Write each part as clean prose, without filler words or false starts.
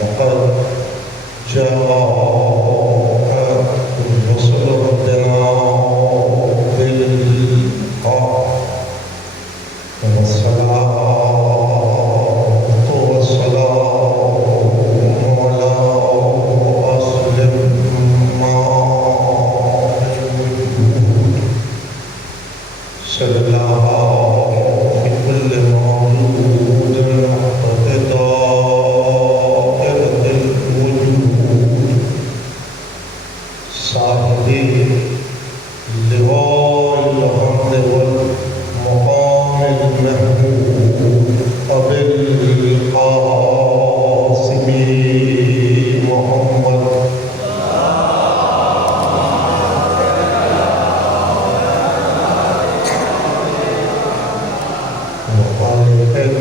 لقد جاءت رسل ربنا بالحق والصلاة والسلام على أسلم ما صلى الله في كل موجود دائرة الوجود صاحب لواء الحمد والمقام المحمود أبي القاسم محمد وآله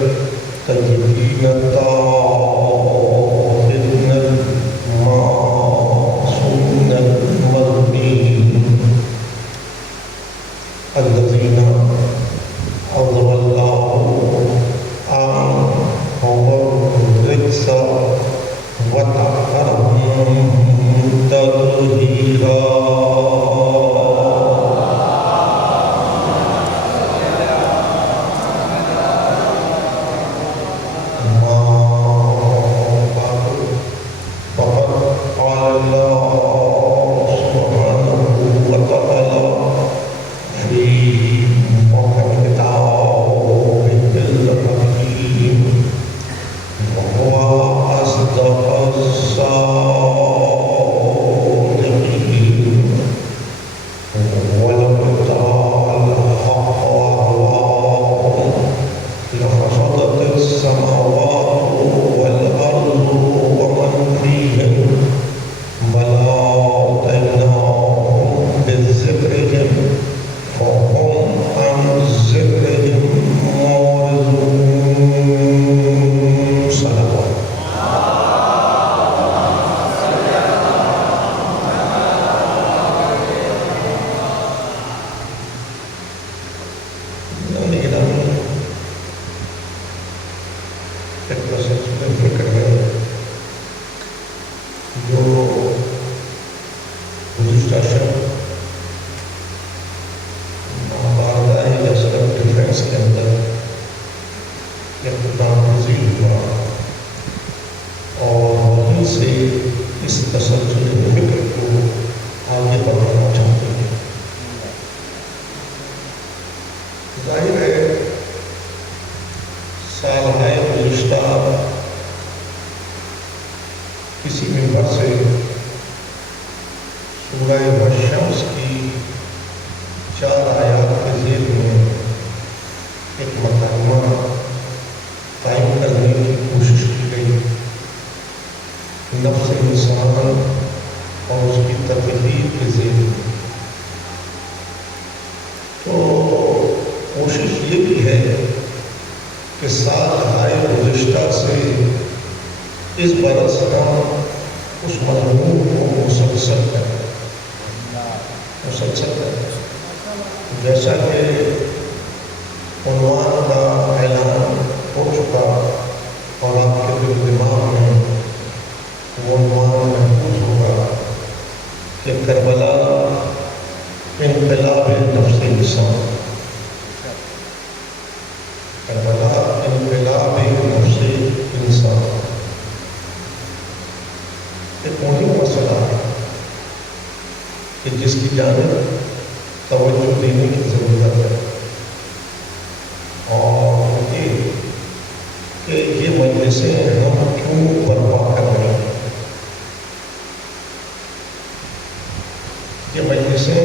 الطيبين الطاهرين المعصومين المظلومين الذين حضر الله عنهم الرجس وطهرهم تطهيرا. کسی ممبر سے سورہ والشمس کی 4 آیات کے ذیل میں ایک مقدمہ قائم کرنے کی کوشش کی گئی. نفس انسان اور اس کی تطہیر کے ذیل میں تو کوشش یہ بھی ہے کہ سالهای گزشتہ سے اس برس کا اس مضمون کو مسلسل کریں. جیسا کہ عنوان کا اعلان ہو چکا اور آپ کے دل دماغ میں وہ عنوان محفوظ ہوگا کہ کربلا انقلاب نفس انسان. کربلا انقلاب نفس انسان ایک مہم مسئلہ ہے کہ جس کی جانب توجہ دینے کی ضرورت ہے. اور یہ کہ یہ مجلسیں ہم کیوں برپا کر رہے ہیں. یہ مجلسیں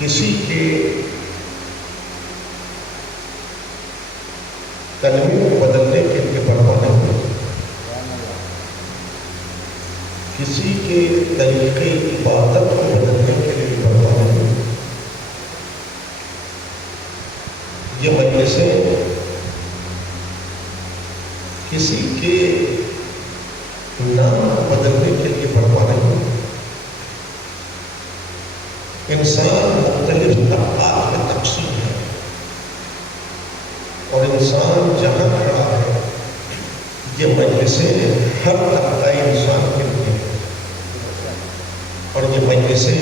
کسی کے کلمے کو بدلنے کے لیے برپا نہیں ہوتی، کسی کے طریقے عبادت کو بدلنے کے لیے برپا نہیں ہوتی. یہ مجلسیں کسی کے نام بدلنے کے لیے برپا نہیں ہوتی. انسان مختلف طبقات میں تقسیم ہے اور انسان جہاں کھڑا ہے یہ مجلسیں ہر طبقہ انسان کے لیے ہیں، اور یہ مجلسیں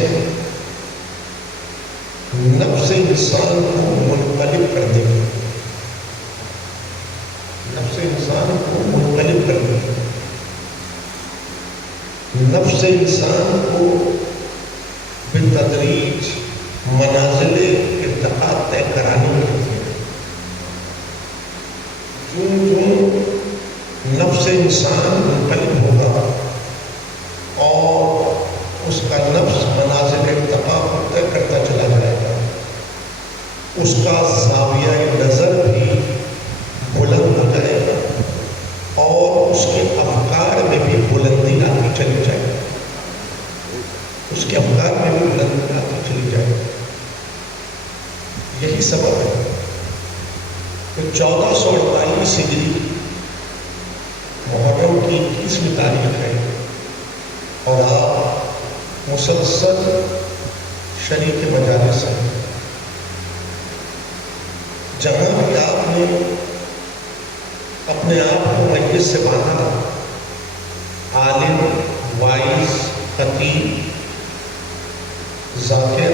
نفس انسان کو منقلب کرنے کی، نفس انسان کو منقلب کرنے کی، نفس انسان کو بالتدریج منازل ارتقاء طے کرانے کے لیے، جو نفس انسان منقلب ہوگا اور اس کا نفس منازل ارتقاء کو طے کرتا چلا جائے گا، اس کا زاویہ نظر بھی بلند ہو جائے گا اور اس کے افکار میں بھی بلندی آتی چلی جائے گی، اس کے افکار میں بھی بلندی آتی چلی جائے گی۔ یہی سبب ہے کہ 1448 ہجری محرم کی 21ویں تاریخ ہے، اور آپ مسلسل شریک مجالس ہیں، جہاں بھی آپ نے اپنے آپ کو مجلس سے باندھا، عالم، وائز، خطیب، ذاکر،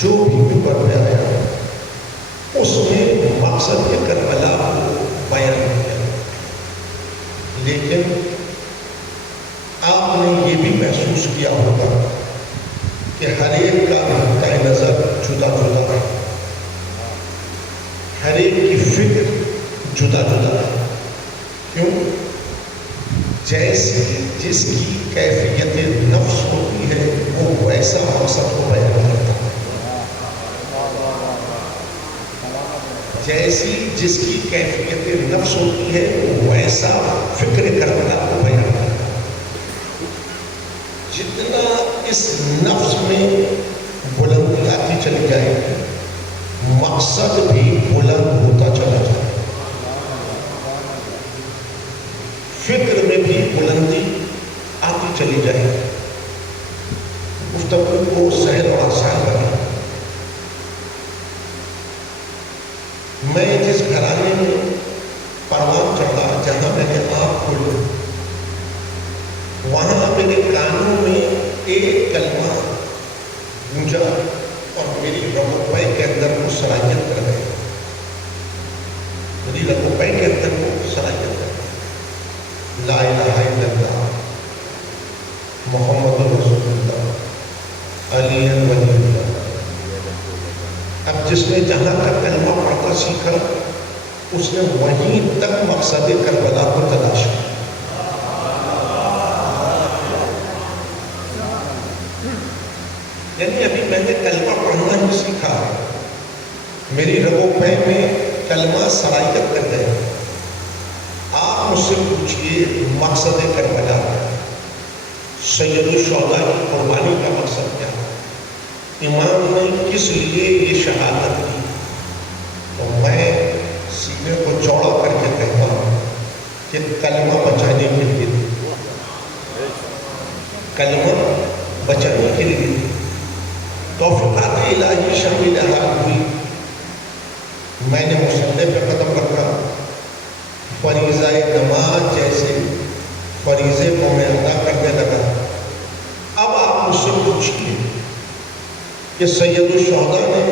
جو بھی منبر پہ آیا، اس میں مقصد کربلا کو بیان کیا، لیکن آپ نے یہ بھی محسوس کیا ہوگا کہ ہر ایک کا نقطۂ نظر جدا جدا ہے، ہر ایک کی فکر جدا جدا ہے۔ کیوں؟ جیسی جس کی کیفیت نفس ہوتی ہے وہ ویسا مقصد کو بیان کرتا ہے، جیسی جس کی کیفیت نفس ہوتی ہے وہ ویسا فکر کربلا کو بیان کرتا ہے۔ جتنا اس نفس میں بلندی آتی چلی جائے گی، مقصد بھی بلند ہوتا چلا جائے گا، فکر میں بھی بلندی آتی چلی جائے گی، گفتگو کو سہل اور آسان بنا۔ میں جس گھرانے میں پروان چڑھا، جہاں میں نے آنکھ کھولی، وہاں میرے کانوں میں ایک کلمہ گونجا اور میری رگوپے کے اندر کو صلاحیت کر گئی، میری رگوپے کے اندر کو صلاحیت کر گئی، لا الہ الا اللہ محمد رسول اللہ علی ولی اللہ۔ اب جس نے جہاں تک کلمہ پڑھتا سیکھا، اس نے وہیں تک مقصد کربلا کو تلاش کیا۔ یعنی ابھی میں نے کلمہ پڑھنا ہی سیکھا ہے، میری رگوں پہ میں کلمہ صلاحیت کر گئے۔ آپ مجھ سے پوچھئے مقصد کربلا، سید الشہداء کی قربانی کا مقصد کیا ہے؟ امام نے کس لیے یہ شہادت کی؟ تو میں سینے کو چوڑا کر کے کہتا ہوں کہ کلمہ بچانے کے لیے، کلمہ بچانے کے لیے توفیقات الہی شامل حال ہوئی۔ میں نے مصلے پہ قدم رکھا، فریضہ نماز جیسے فریضے کو میں ادا کرنے لگا۔ اب آپ مجھ سے پوچھئے کہ سید الشہداء نے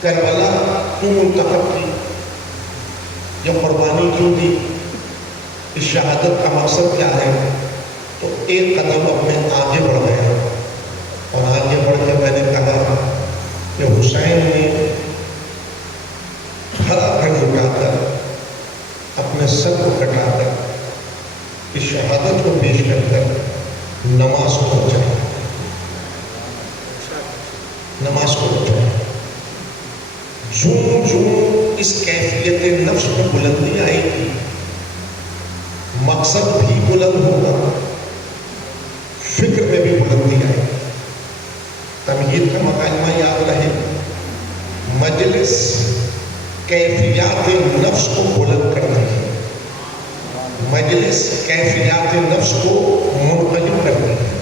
کربلا کیوں منتخب کی، یہ قربانی کیوں دی، اس شہادت کا مقصد کیا ہے؟ تو ایک قدم اب میں آگے بڑھ گیا، اور آگے بڑھ کے میں نے کہا کہ حسین نے ہرا گھر لٹا کر اپنے سر کو کٹا کر اس شہادت کو پیش کر نماز کو بچایا، نماز کو بچایا۔ جوں جوں اس کیفیت نفس میں بلندی آئے گی، مقصد بھی بلند ہوگا، فکر میں بھی بلندی آئے گی۔ تمہید کا مکالمہ یاد رہے، مجلس کیفیات نفس کو بلند کرتی ہے، مجلس کیفیات نفس کو منقلب کرتی ہے۔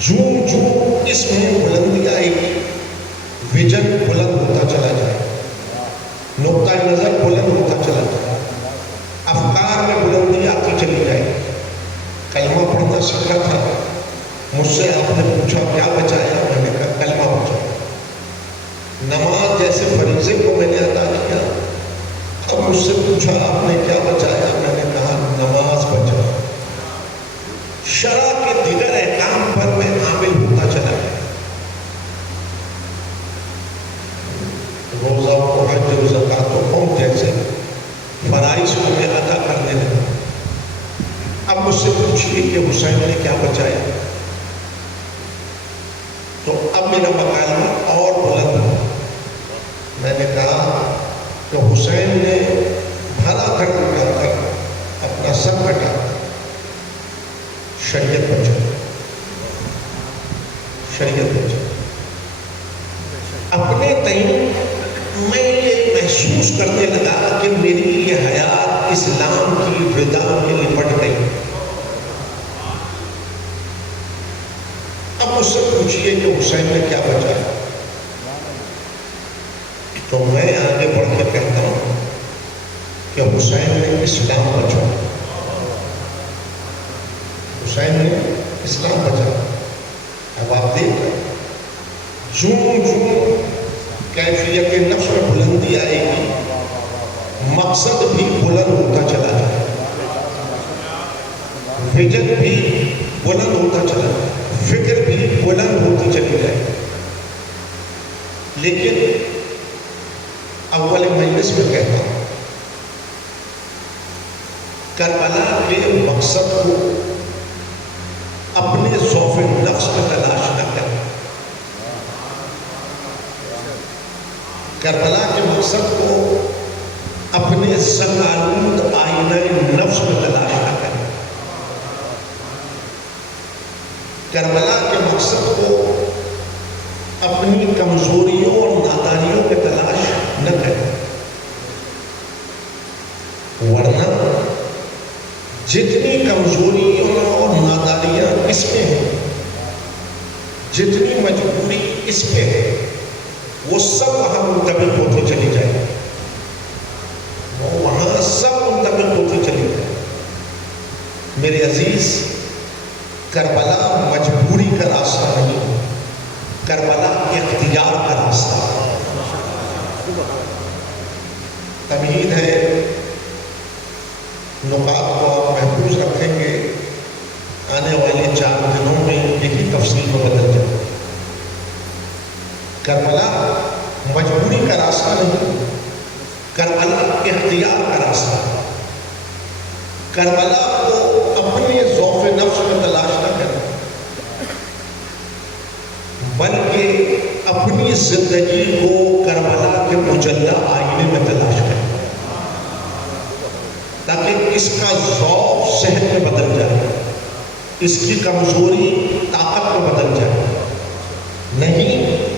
جوں جوں اس میں بلندی آئے گی، ویژن بلند ہوتا چلا جائے، نقطۂ نظر بلند ہوتا چلا جائے، سیکھا تھا، مجھ سے آپ نے پوچھا کیا بچایا، میں نے کہا کلمہ بچایا۔ نماز جیسے فریضے کو میں نے ادا کیا، اب مجھ سے پوچھا آپ نے کیا بچایا، میں نے کہا نماز بچایا۔ شرع کے دیگر احکام پر میں عامل ہوتا چلا گیا، روزہ و حج و زکوٰۃ و قوم جیسے فرائض کو میں ادا کرنے لگا۔ اب مجھ سے پوچھیے کہ حسین نے کیا بچایا، تو اب میرا مکالمہ اور بلند ہوا۔ میں نے کہا کہ حسین نے بھرا کر اٹھا کر اپنا سر کٹا، شریعت بچا، شریعت بچا۔ اپنے تئیں میں یہ محسوس کرنے لگا کہ میری یہ حیات اسلام کی رضا میں لپٹ گئی۔ اب مجھ سے پوچھئے کہ حسین نے کیا بچایا، تو میں آگے بڑھ کے کہتا ہوں کہ حسین نے اسلام بچایا، حسین نے اسلام بچایا۔ اب آپ دیکھ رہے جوں کیفیت نفس میں بلندی آئے گی، مقصد بھی بلند ہوتا چلا جائے، ویژن بھی بلند ہوتا چلا جائے، فکر بھی بلند ہوتی چلی جائے۔ لیکن اول مجلس میں کہتا ہوں، کربلا کے مقصد کو اپنے ذوق نفس میں تلاش نہ کریں، کربلا کے مقصد کو اپنے زنگآلود آئینہ نفس میں تلاش نہ کریں، کربلا کے مقصد کو اپنی کمزوریوں اور نادانیوں کے تلاش نہ کریں، ورنہ جتنی کمزوریوں اور نادانیاں اس میں ہیں، جتنی مجبوری اس پہ ہے، وہ سب وہاں منطبق ہوتی چلی جائے، وہاں سب منطبق ہوتی چلی جائے۔ میرے عزیز، کربلا مجبوری کا راستہ نہیں، کربلا اختیار کا راستہ۔ تمہید ہے، نکات کو آپ محفوظ رکھیں گے، آنے والے 4 دنوں میں یہی تفصیل میں بدل جائے۔ کربلا مجبوری کا راستہ نہیں، کربلا اختیار کا راستہ۔ کربلا کو اپنے ذوق نفس میں تلاش نہ کریں، بلکہ اپنی زندگی کو کربلا کے مجلہ آئینے میں تلاش کریں، تاکہ اس کا ذوق صحت میں بدل جائے، اس کی کمزوری طاقت میں بدل جائے، نہیں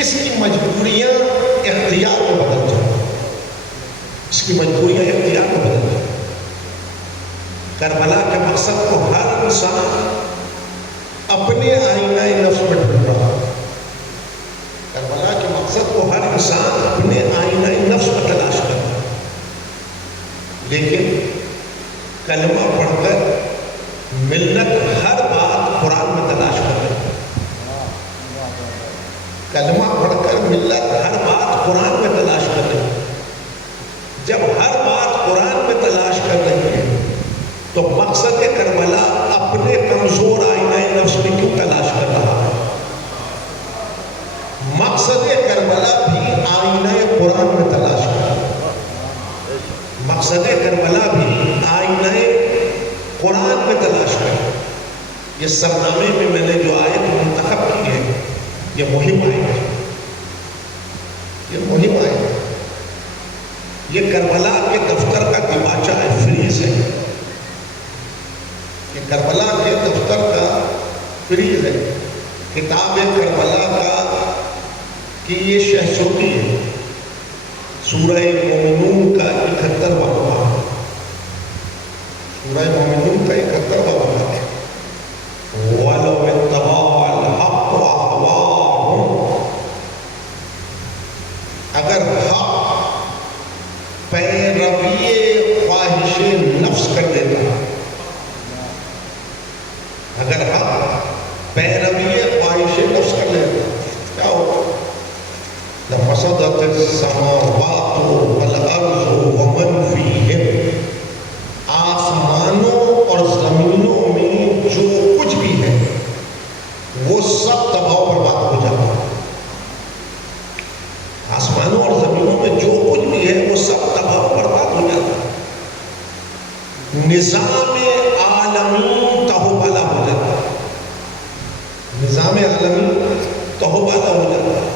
اس کی مجبوریاں اختیار میں بدل جائیں، اس کی مجبوریاں اختیار میں بدل جائیں۔ کربلا کے مقصد کو ہر انسان اپنے آئینہ نفس میں ڈھونڈ رہا ہے، کربلا کے مقصد کو ہر انسان اپنے آئینہ نفس میں تلاش کر رہا ہے، لیکن کلمہ پڑھ کر ملت ہر بات قرآن میں تلاش کر رہی ہے، کلمہ پڑھ کر ملت ہر بات قرآن میں تلاش کر رہی ہے۔ جب ہر بات قرآن میں تلاش کر رہی ہے تو مقصد کربلا اپنے کمزور آئینہ نفس میں کیوں تلاش کر رہا ہے؟ مقصد کربلا بھی آئینہ قرآن میں تلاش کر رہا ہے، مقصد کربلا بھی آئینہ قرآن میں تلاش کر رہا ہے۔ یہ سرنامے میں میں نے جو آیت منتخب کی ہے، یہ مہم آیت ہے، یہ مہم آیت ہے، یہ کربلا کے دفتر کا دیباچہ ہے، فریز ہے، یہ کربلا کے دفتر کا فریز ہے، کتاب کربلا کا کہ یہ شہسوتی ہے، سورہ مومنون کا 71واں باب، سورہ مومنون کا 71واں باب ہے۔ وَلَوْ اتَّبَعَ الْحَقُّ أَهْوَاءَهُمْ، اگر حق پیروی خواہش نفس کر دیتا فسدت السماوات والارض ومن فیہن، آسمانوں اور زمینوں میں جو کچھ بھی ہے وہ سب تباہ و برباد ہو جاتا ہے. آسمانوں اور زمینوں میں جو کچھ بھی ہے وہ سب تباہ و برباد ہو جاتا ہے. نظام عالمی تہوبالا ہو جاتا ہے. نظام عالمی تہوبالا ہو جاتا ہے.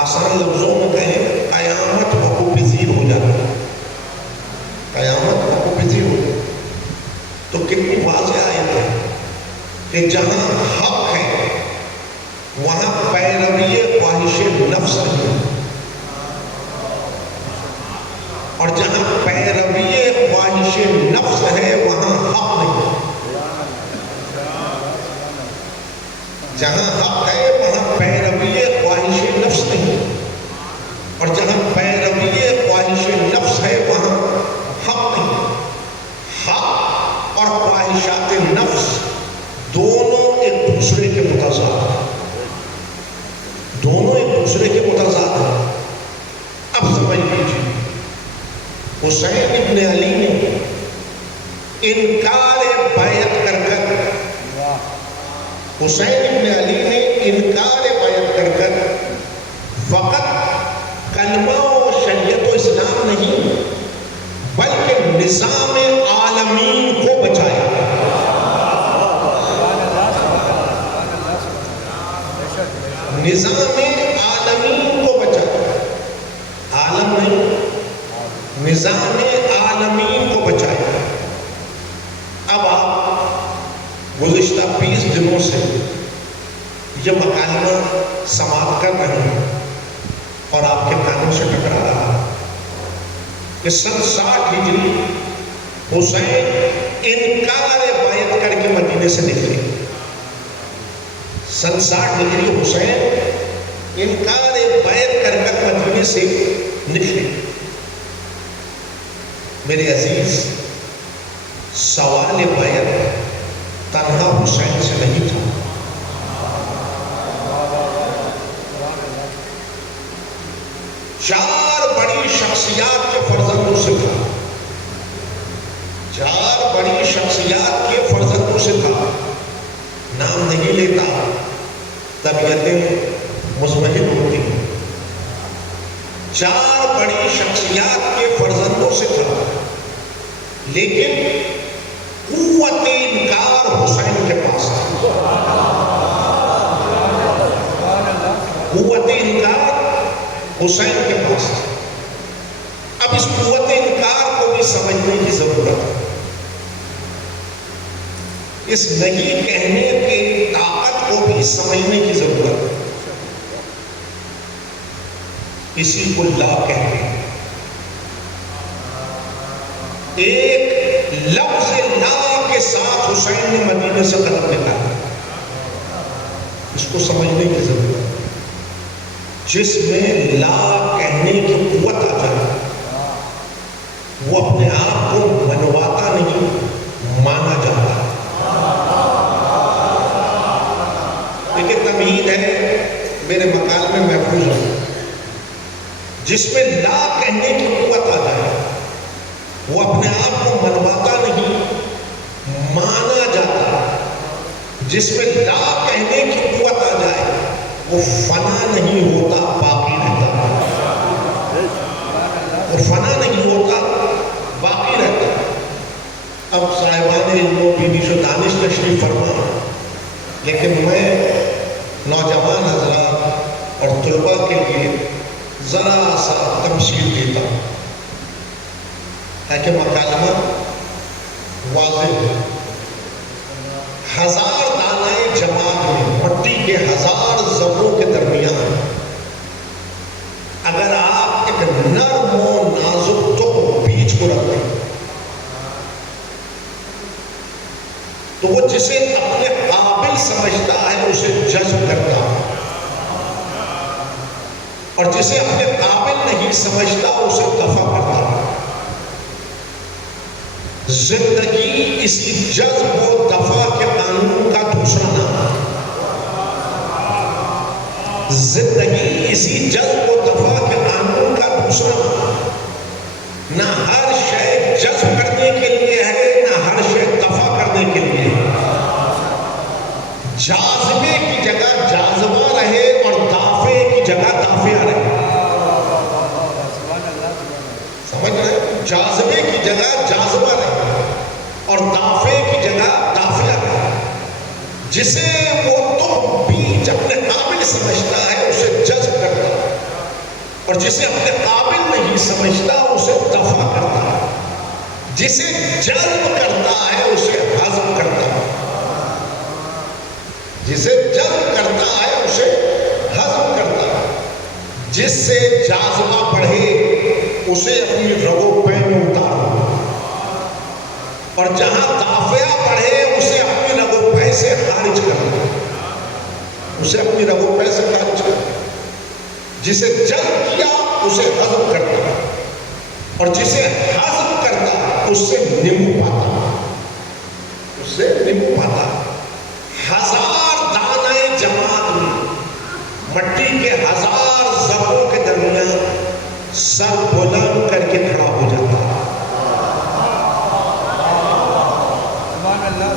آسان لفظوں میں کہیں قیامت وقوع پذیر ہو جاتا ہے. قیامت وقوع پذیر ہو جاتا ہے. تو کتنی واضح آیت ہے کہ جہاں حق ہے وہاں پیروی خواہش نفس نہیں، اور جہاں پیروی خواہش نفس ہے وہاں حق نہیں. جہاں حق ہے وہاں پیروی خواہش نفس نہیں، اور جہاں پیروی خواہش نفس ہے وہاں حق نہیں. حق اور خواہشات نفس دونوں ایک دوسرے کے متضاد ہیں. دونوں ایک دوسرے کے متضاد ہیں. اب سمجھ لیجیے، حسین ابن علی نے انکار بیعت کر کر حسین ابن علی نے انکار بیعت کر کر فقط کلمہ و شریعت و اسلام نہیں بلکہ نظام عالمین کو بچایا. نظام عالمین کو بچایا. عالم نہیں، نظام عالمین کو بچایا. اب آپ گزشتہ 20 دنوں سے یہ مکالمہ سماعت کر رہے ہیں اور آپ کے کانوں سے ٹکرا رہا ہے کہ سن 60 ہجری حسین انکار بیعت کر کے مدینے سے نکلے. سن 60 ہجری حسین انکار بیعت کر کر مدینے سے نکلے. میرے عزیز، سوال بیعت تنہا حسین سے نہیں تھا. چار بڑی شخصیات کے فرزندوں سے تھا. چار بڑی شخصیات کے فرزندوں سے تھا. نام نہیں لیتا، طبیعتیں مزمحل ہوتی ہیں. چار بڑی شخصیات کے فرزندوں سے تھا، لیکن قوت انکار حسین کے پاس تھی. قوت انکار حسین کے پاس تھی. اب اس قوت انکار کو بھی سمجھنے کی ضرورت ہے. اس نہیں کہنے کی طاقت کو بھی سمجھنے کی ضرورت ہے. اسی کو لا کہتے ہیں. ایک لفظ لا کے ساتھ حسین نے مدینے سے قدم نکالا. اس کو سمجھنے کی ضرورت ہے. جس میں لا کہنے کی قوت آ جائے وہ اپنے آپ کو منواتا نہیں، مانا جاتا ہے. لیکن تمہید ہے، میرے مقال میں محفوظ ہے. جس میں لا کہنے کی قوت آ جائے وہ اپنے آپ کو منواتا نہیں، مانا جاتا ہے. جس میں لا کہنے کی قوت آ جائے وہ فنا نہیں ہوتا، باقی رہتا. وہ فنا نہیں ہوتا، باقی رہتا. اب صاحبان علم و بینش و دانش تشریف فرما، لیکن میں نوجوان حضرات اور طلباء کے لیے ذرا سا تمثیل دیتا ہوں تاکہ مکالمہ واضح ہو. 1000 دانہ جماعت میں مٹی کے 1000 ذروں کے درمیان اگر آپ ایک نرم و نازک تخم بیج کو رکھ دیں تو وہ جسے اپنے قابل سمجھتا ہے اسے جذب کرتا ہے، اور جسے اپنے قابل نہیں سمجھتا اسے دفع کرتا ہے. زندگی اسی جذب و دفع کے قانون کا دوسرا نام ہے. زندگی اسی جذب و دفع کے مسلم نہ ہر شے جذب کرنے کے لیے ہے نہ ہر شے دفع کرنے کے لیے ہے. جاذبے کی جگہ جاذبہ رہے اور دافع کی جگہ دافعہ رہے. سمجھ رہے؟ جاذبے کی جگہ جاذبہ رہے اور دافع کی جگہ دافعہ رہے. جسے وہ تو بیچ اپنے قابل سمجھتا ہے اسے جذب کرتا ہے اور جسے اپنے قابل نہیں سمجھتا اسے دفع کرتا ہے. جسے جذب کرتا ہے اسے ہضم کرتا ہے. جسے جذب کرتا ہے اسے ہضم کرتا ہے. جس سے جاذبہ بڑھے اسے اپنی رگو پہ میں اتارو اور جہاں دافعہ بڑھے اسے اپنی رگو پہ سے خارج کرو. اسے اپنی رگو پہ سے خارج کرو. جسے جذب کیا اسے ہضم کرتا اور جسے ہضم کرتا اس سے نمو پاتا. اس سے نمو پاتا. ہزار دانے جماعت میں مٹی کے ہزار ذروں کے درمیان سر بلند کر کے کھڑا ہو جاتا.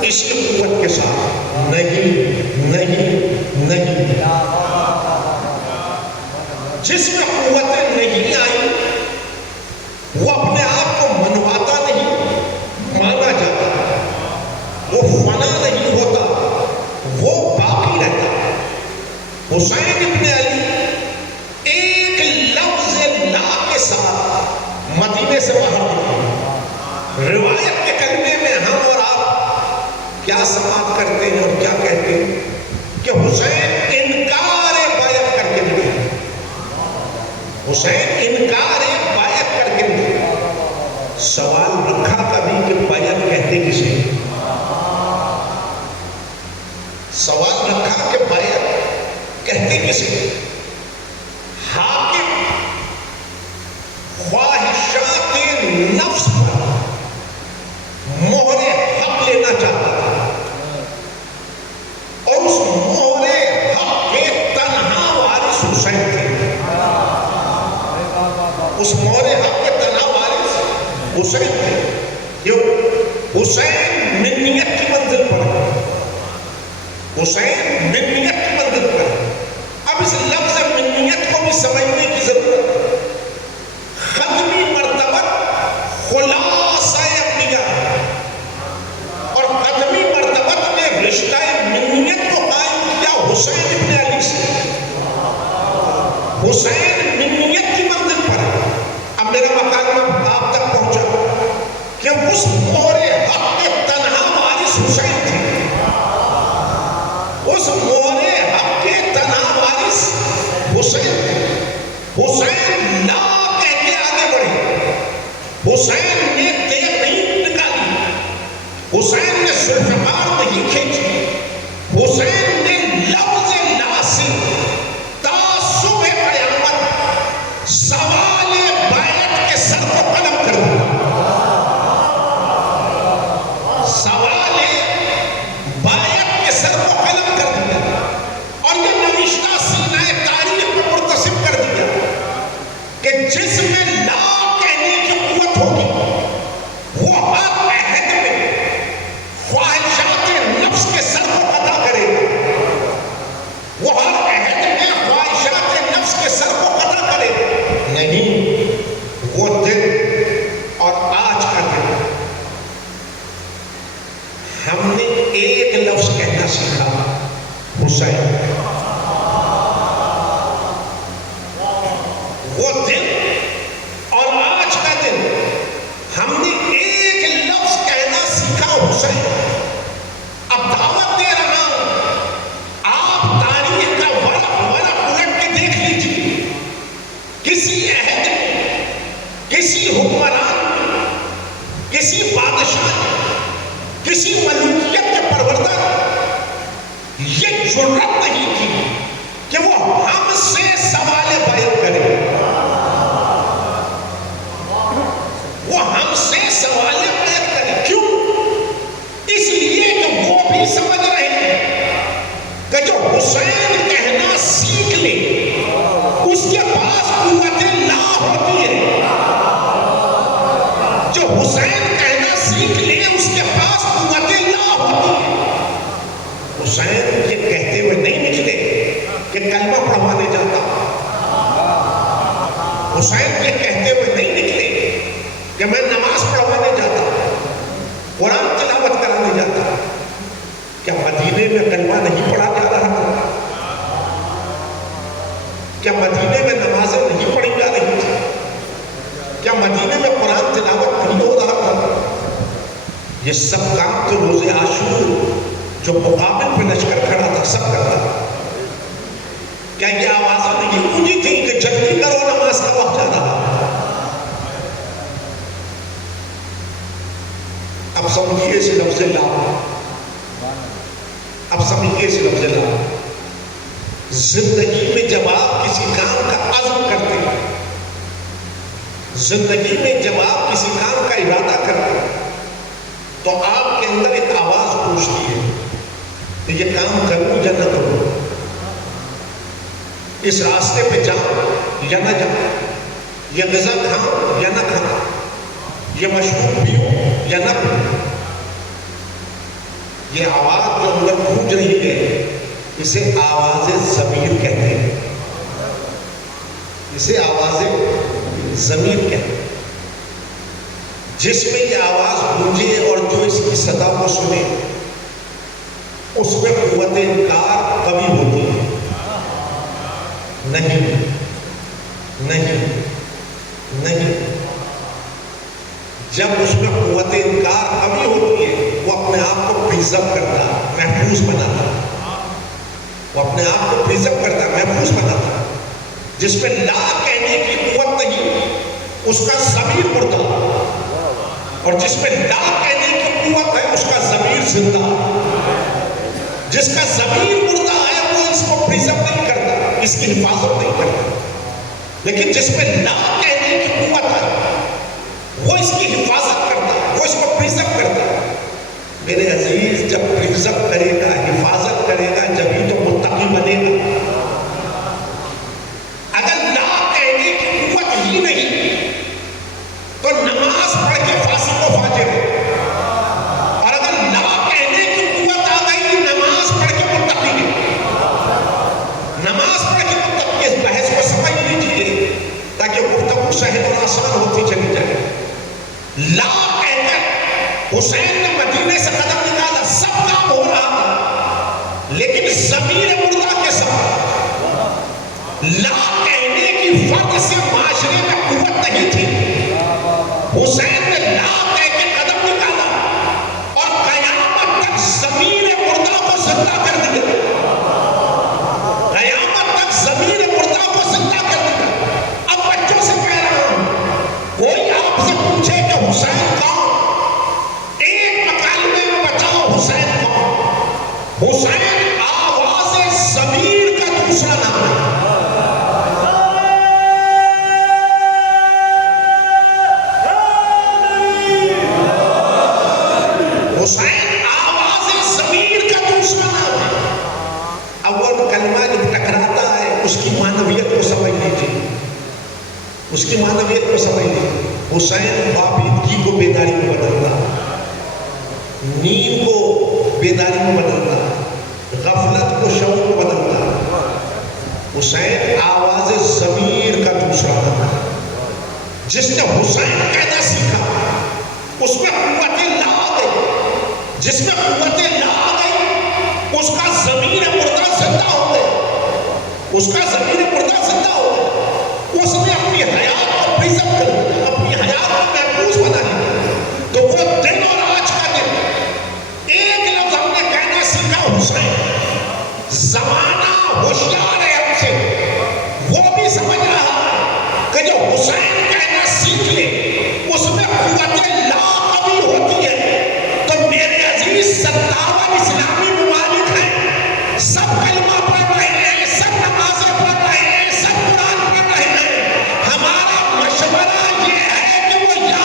اسی قوت کے ساتھ نہیں نہیں نہیں. جس میں قوتیں نہیں آئی وہ اپنے آپ کو منواتا نہیں، مانا جاتا. وہ فنا نہیں ہوتا، وہ باقی رہتا. حسین ابن علی ایک لفظ لا کے ساتھ مدینے سے باہر نکلے. روایت کے کلمے میں ہم اور آپ کیا سماعت کرتے ہیں اور کیا کہتے ہیں کہ حسین انکار بیعت کر کے نکلے. حسین انکار بیعت کر کے نکلے. سوال رکھا کبھی کہ بیعت کہتے کسے؟ سوال رکھا کہ بیعت کہتے کسے؟ حاکم خواہشات نفس پر مہر حق لینا چاہتا تھا اور اس مہر حق کے تنہا وارث حسین تھے. اس مہر حق کے تنہا وارث حسین تھے. کیوں؟ حسین منیت کی منزل پر ہے. حسین منیت کی منزل پر ہے. اب اس لفظ منیت کو بھی سمجھنے کی ضرورت ہے. ختمی مرتبت خلاصہ انبیاء ہے اور ختمی مرتبت میں رشتہ منیت کو قائم کیا حسین ابن علی سے. حسین منیت کی منزل پر ہے. اب میرا مکالمہ آپ تک پہنچا کہ اس مہر حق کے تنہا وارث حسین تھے. اس مہر حق کے تنہا وارث حسین تھے. حسین لا کہہ کے آگے بڑھے. حسین نے تیغ نہیں نکالی. حسین نے ذوالفقار نہیں کھینچی. حسین نے لفظ لا سے تا صبح قیامت سوال بیعت کے سر کو قلم کر دیا. سوال بیعت کے سر کو قلم کر دیا اور یہ نوشتہ سینہ تاریخ میں مرتسم کر دیا کہ جس میں لا کہنے کی قوت ہوگی وہ ہر عہد میں خواہشات نفس کے سر کو قطع کرے گا. وہ ہر عہد میں خواہشات نفس کے سر کو قطع کرے گا. نہیں، وہ دن اور آج کا دن ہم نے ایک لفظ کہنا سیکھا حسین. وہ دن اور آج کا دن ہم نے ایک لفظ کہنا سیکھا حسین. اب دعوت دے رہا ہوں، آپ تاریخ کا ورق الٹ کے دیکھ لیجیے. کسی عہد میں، کسی حکمران، کسی بادشاہ، کسی ملوکیت کے پروردگار یہ جرأت نہیں کی کہ وہ ہم سے سوال بیعت کرے. وہ ہم سے سوال بیعت کرے. کیوں؟ اس لیے کہ وہ بھی سمجھ رہے ہیں کہ جو حسین کہنا سیکھ لے اس کے پاس قوت لا ہوتی ہے. جو حسین کہنا سیکھ لے اس کے پاس قوت لا ہوتی ہے. حسین یہ کہتے ہوئے نہیں نکلے کہ کلمہ پڑھوانے جاتا. حسین یہ کہتے ہوئے نہیں نکلے کہ میں نماز پڑھوانے جاتا، قرآن تلاوت کرانے جاتا. کیا مدینے میں کلمہ نہیں پڑھا جا رہا تھا؟ کیا مدینے میں نمازیں نہیں پڑھی جا رہی تھی؟ کیا مدینے میں قرآن تلاوت نہیں ہو رہا تھا؟ یہ سب کام تو روز عاشور جو مقابل پہ لشکر کھڑا تھا سب کرتا تھا. کیا یہ آوازیں نہیں گونجی تھی کہ جلدی کرو نماز کا وقت جا رہا؟ اب سمجھیے اس لفظ لا، اب سمجھیے اس لفظ لا. زندگی میں جب آپ کسی کام کا عزم کرتے ہیں، زندگی میں جب آپ کسی کام کا ارادہ کرتے ہیں، تو آپ کے اندر ایک آواز پوچھتی ہے کہ یہ کام کروں یا نہ کروں، اس راستے پہ جاؤں یا نہ جاؤں، یہ غذا کھاؤں یا نہ کھاؤں، یہ مشروب پیوں یا نہ پیوں. یہ آواز جو اندر گونج رہی ہے اسے آواز ضمیر کہتے ہیں. اسے آواز ضمیر کہتے ہیں. جس میں یہ آواز گونجے اور جو اس کی صدا کو سنے اس میں قوت انکار کبھی ہوتی ہے نہیں نہیں نہیں. جب اس میں قوت انکار کبھی ہوتی ہے وہ اپنے آپ کو پرزرو کرتا، محفوظ بناتا. وہ اپنے آپ کو پرزرو کرتا، محفوظ بناتا. جس میں لا کہنے کی قوت نہیں اس کا ضمیر مردہ، اور جس میں لا کہنے کی قوت ہے اس کا ضمیر زندہ. جس کا ضمیر مردہ ہے وہ اس کو پرزرو نہیں کرتا، اس کی حفاظت نہیں کرتا. لیکن جس میں لا کہنے کی قوت ہے وہ اس کی حفاظت کرتا ہے، وہ اس کو پرزرو کرتا ہے. میرے عزیز جب پرزرو کرے گا، حفاظت کرے گا، جبھی تو متقی بنے گا. اگر لا کہنے کی قوت ہی نہیں تو نماز پڑھ کے فاسق و فاجر ہے، اور اگر لا کہنے کی قوت آ گئی نماز پڑھ کے متقی ہے. نماز پڑھ کے متقی. اس بحث کو سمجھ لیجیے تاکہ گفتگو سہل اور آسان ہوتی چلی جائے. لا کہہ کر حسین نے مدینے سے قدم نکالا، سب کام ہو رہا تھا، لیکن ضمیر مردہ کے ساتھ لا کہنے کی فرق سے معاشرے میں قوت نہیں تھی. حسین نے لا کہہ کے قدم نکالا اور قیامت تک ضمیر مردہ کو زندہ کر دیا. قیامت تک ضمیر مردہ کو زندہ کر دیا. اب بچوں سے کہہ رہا ہوں، کوئی آپ سے پوچھے کہ حسین کون، ایک مکالمے میں بتاؤ حسین کون. حسین آواز ضمیر کا دوسرا نام ہے. حسین آواز ضمیر کا دوسرا نام ہے. اول کلمہ جب ٹکراتا ہے اس کی معنویت کو سمجھ لیجیے، اس کی معنویت کو سمجھ لیجیے. حسین بابیدگی کو بیداری میں بدلتا، نیند کو بیداری میں بدلتا، غفلت کو شعور میں بدلتا. حسین آواز ضمیر کا دوسرا نام ہے. جس نے حسین کہنا سیکھا اس میں قوت لا آ گئی. جس میں قوت لا آ گئی اس کا ضمیر مردہ زندہ ہو گیا. اس کا ضمیر مردہ زندہ ہو گیا. اس نے اپنی حیات کو پرزرو کر لیا، اپنی حیات کو محفوظ بنا لیا. تو وہ دن اور آج کا دن ایک لفظ ہم نے کہنا سیکھا حسین. زمانہ ہوشیار ہے ہم سے، وہ بھی سمجھ رہا ہے کہ جو حسین کہنا سیکھ لے اس میں قوت لا کبھی ہوتی ہے. تو میرے عزیز 57 اسلامی ممالک ہیں، سب کلمہ پڑھ رہے ہیں، سب نمازیں پڑھ رہے ہیں، سب قرآن پڑھ رہے ہیں. ہمارا مشورہ یہ ہے کہ وہ یا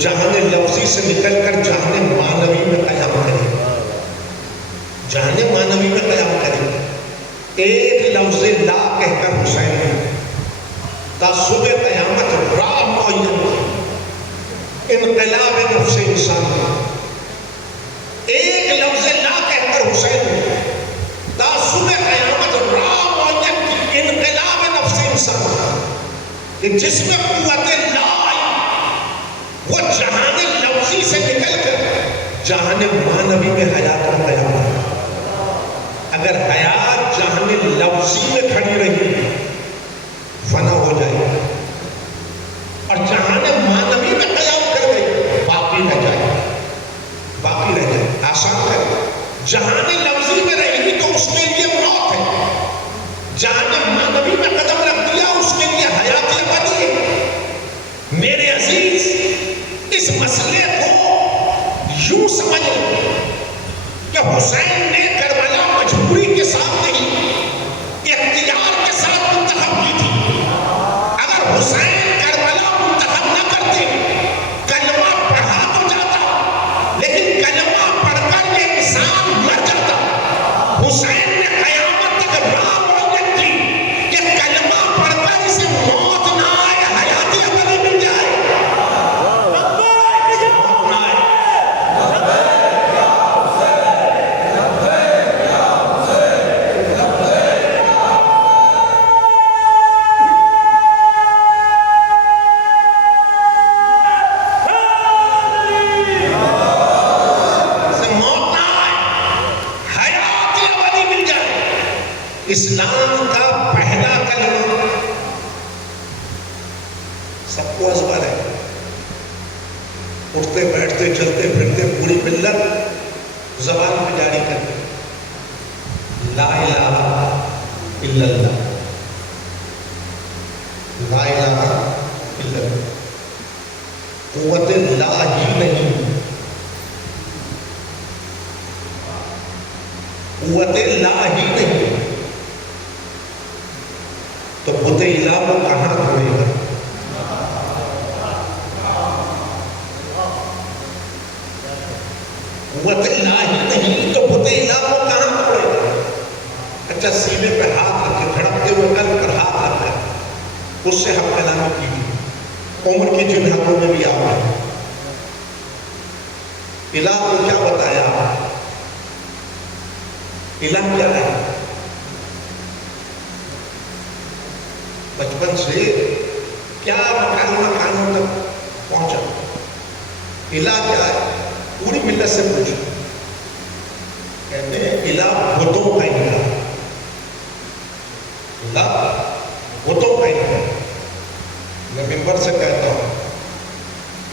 جہان لفظی سے نکل کر جہان معنوی میں قیام کرے گا، جہان معنوی میں قیام کرے گا۔ ایک لفظ لا کہہ کر حسین نے تا صبح قیامت راہ معین کی، انقلاب نفس انسان میں ایک لفظ لا کہہ کر حسین نے تا صبح قیامت راہ معین کی، انقلاب نفس انسان کہ جس میں قوت لا آئی وہ جہان لفظی سے نکل کر جہان معنوی میں حیات کا قیام ہے۔ اگر حیات جہان لفظی میں کھڑی رہی فنا ہو جائے، اور جہان معنوی میں قیام کر گئی باقی رہ جائے، باقی رہ جائے۔ آسان ہے، جہان لفظی میں رہے گی تو اس کے لیے موت ہے، جہان معنوی میں قدم رکھ دیا اس کے لیے حیات ابدی ہے۔ میرے عزیز، اس مسئلے کو یوں سمجھیں کہ حسین نے کربلا مجبوری کے ساتھ نہیں، اختیار کے ساتھ منتخب کی تھی۔ اگر حسین کربلا منتخب نہ کرتے، کلمہ پڑھا تو جاتا، لیکن کلمہ پڑھ کر یہ انسان مر جاتا۔ حسین نے قیامت تک راہ معین کی کہ کلمہ پڑھ کر اسے موت نہ آئے، حیات ابدی مل جائے۔ اسلام کا پہلا کلمہ سب کو ازبر ہے، اٹھتے بیٹھتے چلتے پھرتے پوری ملت زبان پہ جاری کرتے، لا الہ الا اللہ، لا الہ الا اللہ۔ قوت لا ہی نہیں، قوت لا ہی نہیں تو بت الہ کو کہاں توڑے گا؟ قوت الہ ہی نہیں تو بت الہ کو کہاں توڑے گا؟ اچھا، سینے پہ ہاتھ رکھے، دھڑکتے ہوئے قلب پر ہاتھ رکھ کر اس سے ہم کلام کیجیے، عمر کی جن حقوں میں بھی آپ ہیں۔ الہ کو کیا بتایا؟ الہ کیا ہے؟ بچپن سے کیا مکانوں تک پہنچا؟ الہ کیا ہے؟ پوری ملت سے پوچھو، کہتے ہیں الہ بتوں کا الہ، الہ بتوں کا الہ۔ میں ممبر سے کہتا ہوں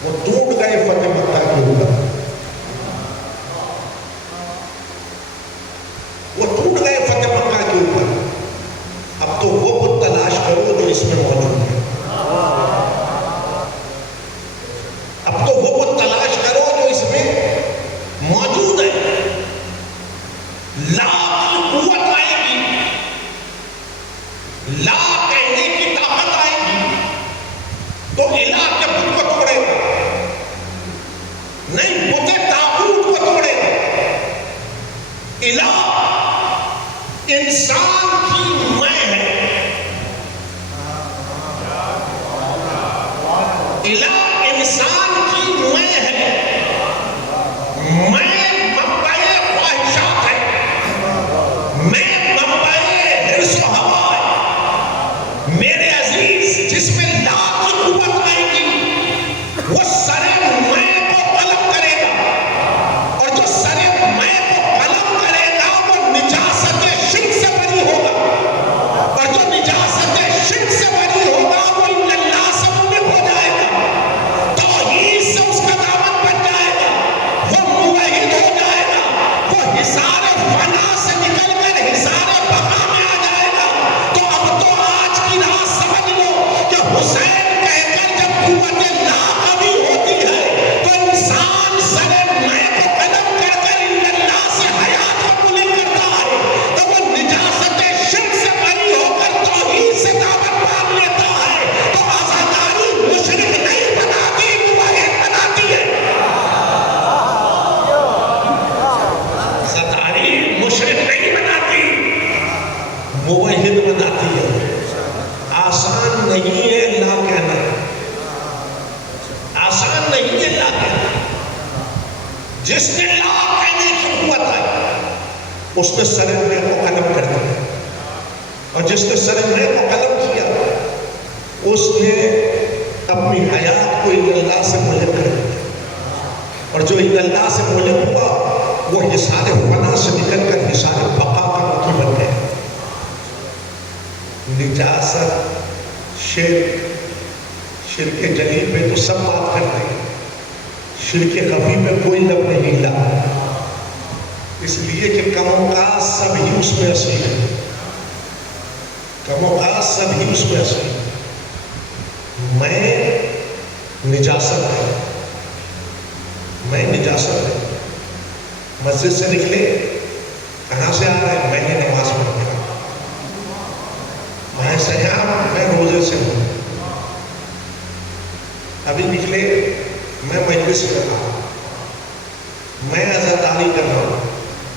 وہ ٹوٹ گئے فتح مکہ کے اوپر، وہ ٹوٹ گئے فتح مکہ کے اوپر، اب تو وہ بت تلاش کرو جو اس میں موجود ہے، اب تو وہ بت تلاش کرو جو اس میں موجود ہے۔ لا کی قوت آئے گی، لا کہنے کی طاقت آئے گی تو الہ کے بت کو توڑے گا، نہیں بت تاغوت کو توڑے گا۔ الہ انسان کی میں ہے، الہ انسان کی میں ہے، میں منبع خواہشات ہے، میں منبع حرص و ہوا ہے۔ میرے عزیز، جس میں لا کی قوت آئے گی وہ سر میں کو طلب کرے گا، اور جو سر میں کو طلب کرے گا وہ نجاست شرک سے بری ہوگا، اور جو نجاست شرک سے بری ہوگا وہ ان اللہ سے منبع ہو جائے گا، توحید سے اس کا دامن بن جائے گا، وہ موحد ہو جائے گا، وہ حصار فنا سے نکل کر حصار موحد بناتی ہے. آسان نہیں ہے لا کہنا, آسان نہیں ہے لا کہنا. جس نے لا کہنے کی قوت آئی اس نے سر میں کو قلم کر دیا, اور جس نے سر میں کو قلم کیا اس نے اپنی حیات کو اللہ سے ملک کر دیا, اور جو اللہ سے ملک ہوا وہ حصار فنا سے نکل کر حصار بقا کا مطلب بن گیا. نجاست, شرک جلی پہ تو سب بات کر رہے ہیں, شرک خفی پہ کوئی لب نہیں ہلا, اس لیے کہ کم اوقات سب ہی اس میں اصلی ہے, کم اوقات سب ہی اس میں اصلی ہے. میں نجاست ہے, میں نجاست ہے. مسجد سے نکلے, کہاں سے آ رہے ہیں؟ میں نے نماز پڑھ کے. میں سیاح, میں روزے سے ہوں. ابھی نکلے, میں مجلس کر رہا ہوں, میں عزاداری کر رہا ہوں,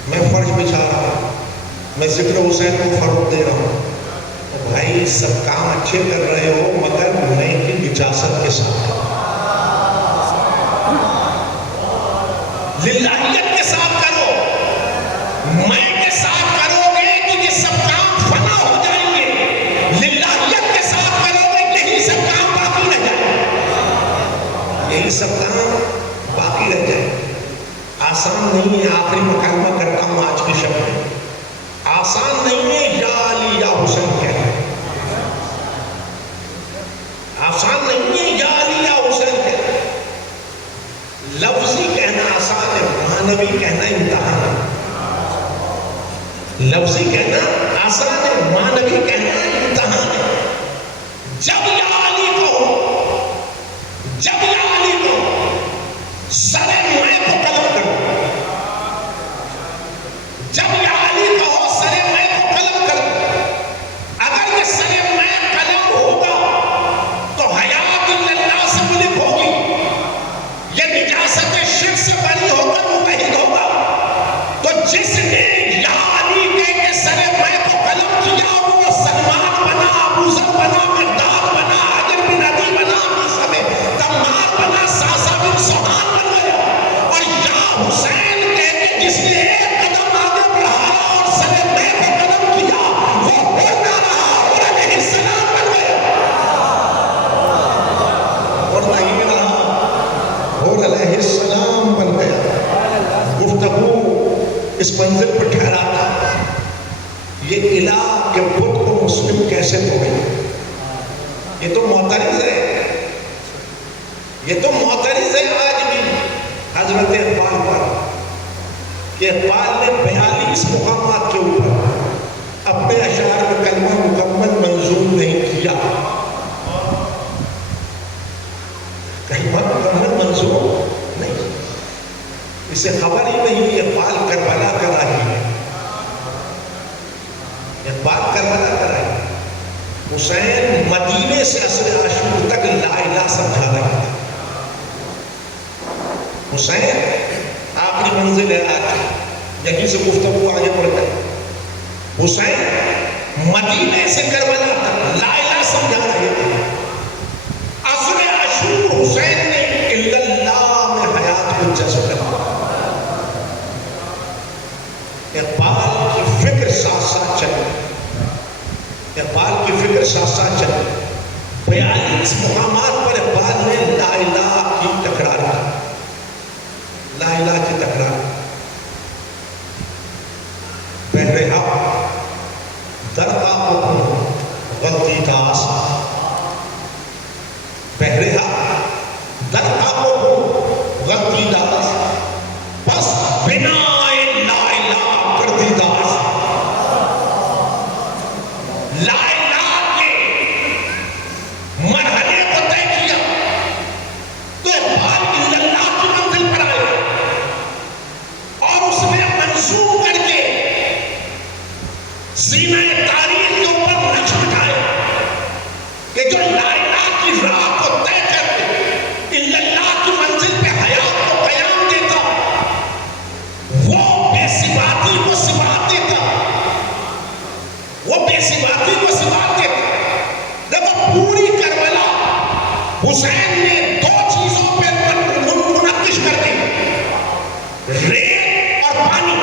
میں فرش بچھا رہا ہوں, میں ذکر حسین کو فروغ دے رہا ہوں. تو بھائی سب کام اچھے کر رہے ہو مگر میں کی نجاست کے ساتھ, للہیت کے ساتھ کرو. میں کے ساتھ کرو گے تو یہ سب کام فنا ہو جائیں گے, للہیت کے ساتھ کرو گے یہی سب کام باقی رہ جائیں گے, یہی سب کام باقی رہ جائیں گے. آسان نہیں ہے, آخری مکالمہ کرتا ہوں آج کی شب میں, آسان نہیں ہے یا علی یا حسین کہنا, آسان نہیں ہے یا علی یا حسین کہنا. لفظی کہنا آسان ہے, معنوی کہنا امتحان ہے. لفظی کہنا آسان ہے, معنوی کہنا امتحان ہے. جب یا علی کہو, جب یا علی کہو, سر میں کو قلم کرو. جب یا علی کہو سر میں کو قلم کرو. اگر یہ سر میں قلم ہوگا تو حیات اللہ سے ملک ہوگی, یہ نجاست شرک سے بری ہو کر موحد ہوگا. تو جس نے یا علی کہہ کے سر میں کو قلم کیا وہ سلمان بنا, ابو ذر بنا, مقداد بنا, عامر بن ابی بنا, تمار بنا, ساسا بن سہان بن گیا. اور یا حسین کہہ کے جس نے ایک قدم آگے بڑھایا اور سر میں کو قلم کیا وہ ہو نہ رہا اور علیہ السلام بن گیا, اور نہیں رہا اور علیہ السلام بن گیا. گفتگو اس منزل پر ٹھہرا تھا, یہ الہ کے بت کو مسلم کیسے توڑے. یہ تو معترض ہے, یہ تو معترض ہے آج بھی حضرت اقبال پر, کہ اقبال نے 42 مقامات کے اوپر اپنے اشعار میں کلمہ مکمل منظوم نہیں کیا. کلمہ مکمل منظوم نہیں, اسے خبر ہی نہیں اقبال کربلا کا راہی ہے, اقبال کربلا کا راہی ہے. حسین مدینے سے عصر عاشور تک لا الہ سمجھا رہا تھا. حسین آخری منزل ہے آج, یہیں سے گفتگو آگے بڑھ گئی. حسین مدینے سے کربلا تک لا الہ سمجھا رہے تھے. عصر عاشور حسین نے الا اللہ میں حیات کو جذب کر. اقبال کی فکر ساتھ ساتھ چلی, اقبال کی فکر ساتھ ساتھ چلی. 42 مقامات پر اقبال نے لا الہ کی تکرار کی, لا الہ کی تکرار. بہر حق در کو غلطی داس, بہر حق در کو غلطی داس, بس بنا لا الہ کر دی داس. لا الہ کے مرحلے کو طے کیا تو اقبال الا اللہ کی منزل پر آئے, اور اس نے منسوخ کر کے سینہ تاریخ کے اوپر نقش بٹھائے کہ جو لا الہ کی راہ کو طے کر کے الا اللہ کی منزل پہ حیات کو قیام دیتا, وہ بے صفاتی کو صفات دیتا, وہ بے حسین نے دو چیزوں پہ منقش کر دی، ریت اور پانی۔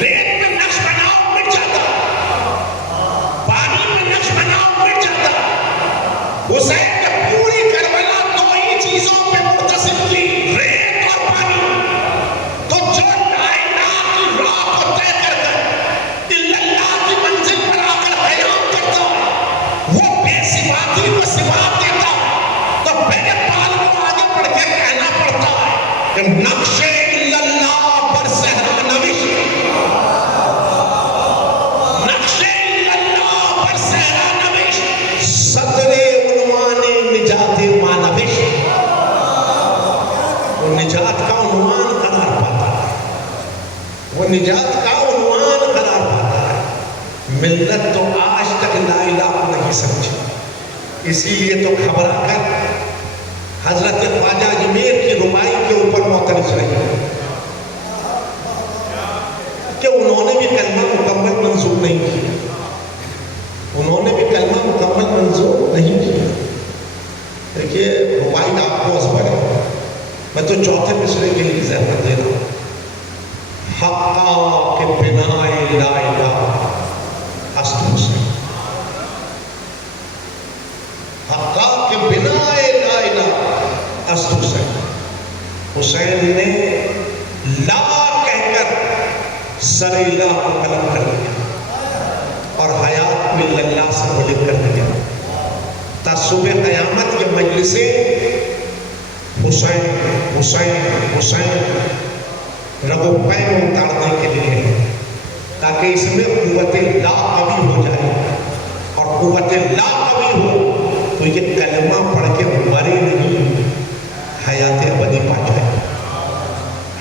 ریت میں نقش بناؤ مٹ جاتا، پانی میں نقش بناؤ مٹ جاتا۔ حسین نے پوری کربلا دو ہی چیزوں پہ منتخب کی، ریت اور پانی۔ تو جو لا الہ کی راہ کو طے کر کر الا اللہ کی منزل پر آ کر قیام کرتا ہے، وہ بے ثباتی کو ثبات دیتا ہے۔ تو میرے پال کو آگے بڑھ کے کہنا پڑتا ہے کہ نقش الا اللہ پر صحرا نوش، نقش الا اللہ پر صحرا نوش، صدر عنوان نجات مانوش۔ وہ نجات کا عنوان قرار پاتا ہے، وہ نجات کا عنوان قرار پاتا ہے۔ ملت تو آج تک لا الہ کو نہیں سمجھی، اسی لیے تو گھبرا کر حضرت خواجہ اجمیر کی ربائی کے اوپر معترض رہی کہ انہوں نے بھی کلمہ مکمل منظور نہیں کیا، انہوں نے بھی کلمہ مکمل منظور نہیں کیا۔ دیکھیے ربائی آپ کو ازبر ہے، میں تو چوتھے مصرے کے لیے زحمت دے رہا ہوں۔ حقا کے بنا لا الہ است حسین، حقا کے بنا لا الہ است حسین۔ حسین نے لا کہہ کر سر الہ کو قلم کر دیا اور حیات کو اللہ سے ملک کر دیا۔ تا صبح قیامت یہ مجلسیں حسین حسین حسین رگو پے میں اتارنے کے لیے، تاکہ اس میں قوت لا قوی ہو جائے، اور قوت لا قوی ہو تو یہ کلمہ پڑھ کے مرے نہیں، حیات ابدی پا جائے،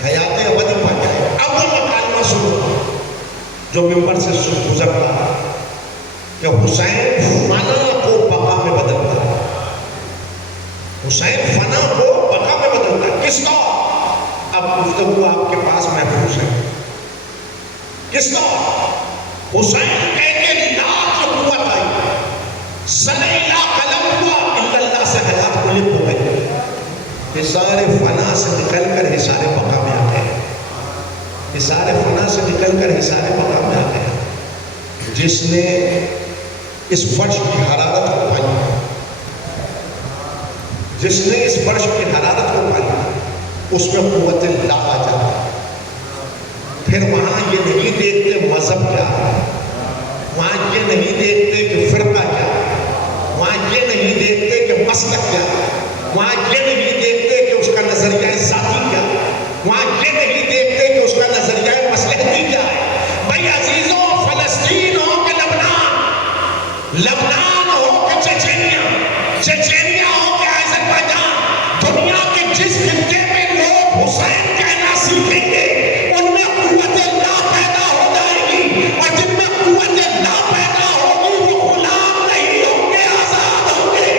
حیات ابدی پا جائے۔ اب وہ مکالمہ سنو جو ممبر سے گزرتا کہ حسین فنا کو بقا میں بدلتا ہے، حسین فنا کو بقا میں بدلتا ہے۔ کس طور؟ اب گفتگو آپ کے پاس محفوظ ہے، کس طور؟ حسین کہہ کے لا کی قوت آئی، سر الہ قلم ہوا، الا اللہ سے حیات ملک ہو گئی، حصار فنا سے نکل کر حصار بقا میں آ گئے، حصار فنا سے نکل کر حصار بقا میں آ گئے۔ جس نے اس فرش کی حرارت کو پائی، جس نے اس فرش کی حرارت کو پائی، اس میں قوت لا آ جاتا ہے۔ پھر وہاں یہ نہیں دیکھتے مذہب کیا ہے، وہاں یہ نہیں دیکھتے کہ فرقہ کیا ہے، وہاں یہ نہیں دیکھتے کہ مسلک کیا ہے، وہاں یہ نہیں دیکھتے کہ اس کا نظریہ ذاتی کیا ہے، وہاں یہ نہیں دیکھتے کہ اس کا نظریہ مصلحتی کیا ہے۔ بھائی عزیزوں، فلسطین ہو کہ لبنان، لبنان ہو کہ چچینیا، چچینیا ہو کہ آذربائیجان، دنیا کے جس خطے میں لوگ حسین کہنا سیکھیں گے ان میں قوت لا پیدا ہو جائے گی، اور جن میں قوت لا پیدا ہوگی وہ غلام نہیں ہوں گے، آزاد ہوں گے۔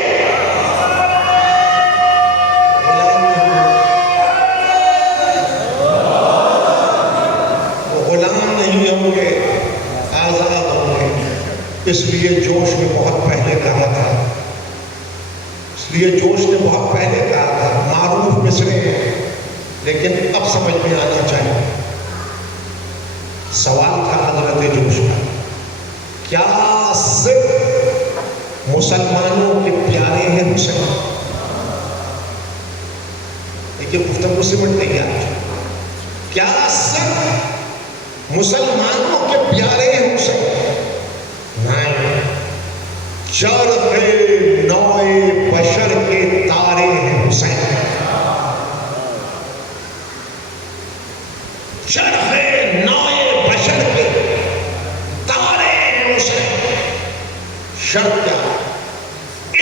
وہ غلام نہیں ہوں گے، آزاد ہوں گے۔ اس لیے جوش نے بہت پہلے کہا تھا، اس لیے جوش نے بہت پہلے کہا تھا، معروف مصرے ہیں لیکن اب سمجھ میں آنا چاہیے۔ سوال تھا حضرت جوش کا، کیا صرف مسلمانوں کے پیارے ہیں حسین؟ دیکھیے گفتگو سمجھ نہیں آئی، کیا صرف مسلمانوں کے پیارے ہیں حسین؟ نہیں، چرخ نوع بشر کے تارے ہیں حسین، چرخ نوع بشر کے تارے ہیں حسین۔ شرط کیا؟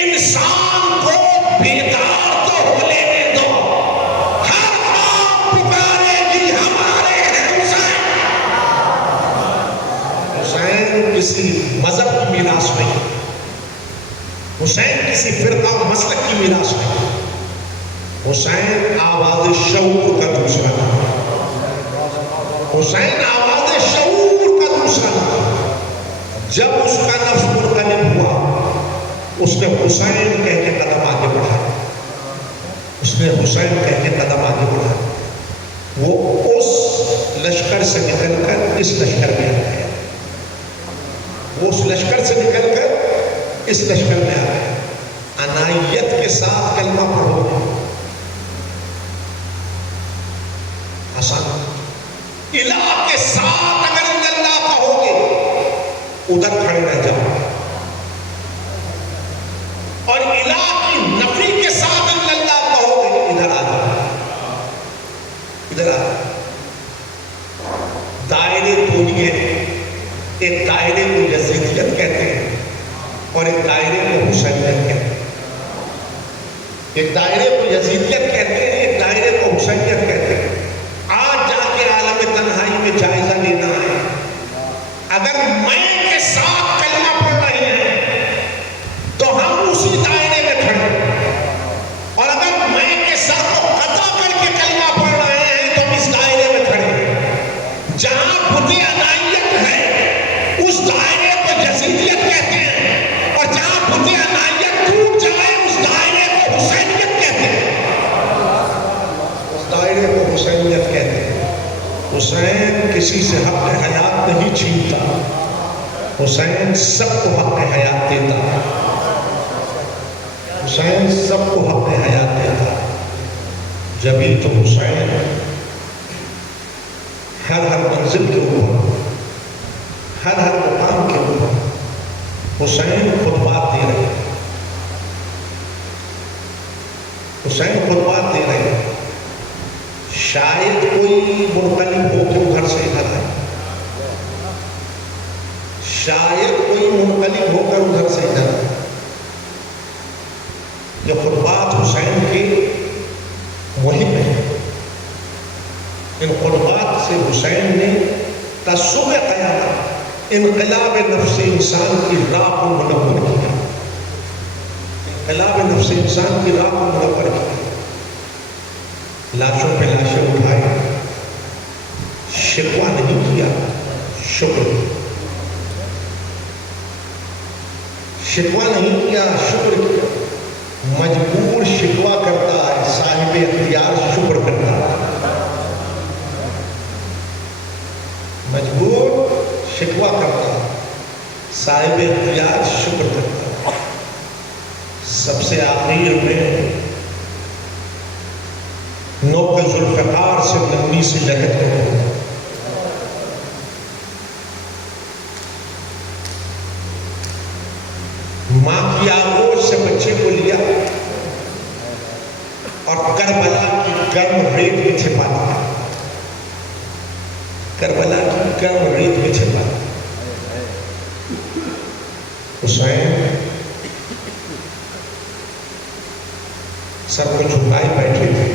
انسان کو بیدار تو ہو لینے دو، ہر آنکھ پکارے گی ہمارے ہیں حسین۔ حسین کسی مذہب کی میراث نہیں، حسین کسی فرقہ و مسلک کی میراث نہیں، حسین آواز شعور کا دوسرا نام، حسین آواز شعور کا دوسرا نام۔ جب اس کا نفس منقلب ہوا، اس نے حسین کہہ کے قدم آگے بڑھا، اس نے حسین کہہ کے قدم آگے بڑھا، وہ اس لشکر سے نکل کر اس لشکر میں آ گیا، وہ اس لشکر سے نکل کر اس لشکر میں آ گیا، عنایت کے ساتھ کلمہ پڑھو، آسان، الہ کے ساتھ اگر اللہ کہو گے ادھر کھڑے رہ جاؤ، اور الہ کی نفی کے ساتھ اللہ کہو گے ادھر آ جاؤ، ادھر آ جاؤ۔ دائرے دو ہی ہیں، ایک دائرے کو یزیدیت کہتے ہیں اور ایک دائرے کو حسینیت کہتے ہیں، ایک دائرے کو یزیدیت کہتے ہیں، ایک دائرے کو حسینیت کہتے ہیں۔ آج جا کے عالم تنہائی میں جائزہ لینا ہے، اگر میں کے ساتھ کلمہ پڑھ رہے ہیں تو ہم اسی دائرے میں کھڑے، اور اگر میں کے ساتھ کو قطع کر کے کلمہ پڑھ رہے ہیں تو ہم اس دائرے میں کھڑے۔ جہاں بت عنایت ہے اس دائرے کو یزیدیت کہتے ہیں، اور جہاں بت عنایت ٹوٹ جائے اس دائرے کو حسینیت کہتے ہیں، اس دائرے کو حسینیت کہتے ہیں۔ حسین کسی سے حق حیات نہیں چھینتا، حسین سب کو حق حیات دیتا، حسین سب کو حق حیات دیتا، جبھی تو حسین ہر منزل کے اوپر، ہر مقام کے اوپر حسین خطبات دے رہے، حسین خطبات دے رہے۔ شاید کوئی منقلب ہو کے ادھر سے ادھر آئے، شاید کوئی منقلب ہو کر ادھر سے ادھر آئے۔ یہ خطبات حسین کی مہم ہے، ان خطبات سے حسین نے تصوب قیامت، انقلاب نفس انسان کی راہ کو منور کیا، انقلاب نفس انسان کی راہ کو منور کیا۔ لاشوں پہ لاشیں اٹھائے، شکوہ نہیں کیا، شکر، شکوہ نہیں کیا، شکر کیا۔ مجبور شکوہ کرتا ہے، صاحب اختیار شکر کرتا ہے، مجبور شکوہ کرتا ہے، صاحب اختیار شکر کرتا ہے۔ سب سے آخر میں نوک ذوالفقار سے نرمی سے لگت کرو، ماں کی آغوش سے بچے کو لیا اور کربلا کی گرم ریت میں چھپا دیا، کربلا کی گرم ریت میں چھپا دیا۔ حسین سر کو جھکائے بیٹھے تھے،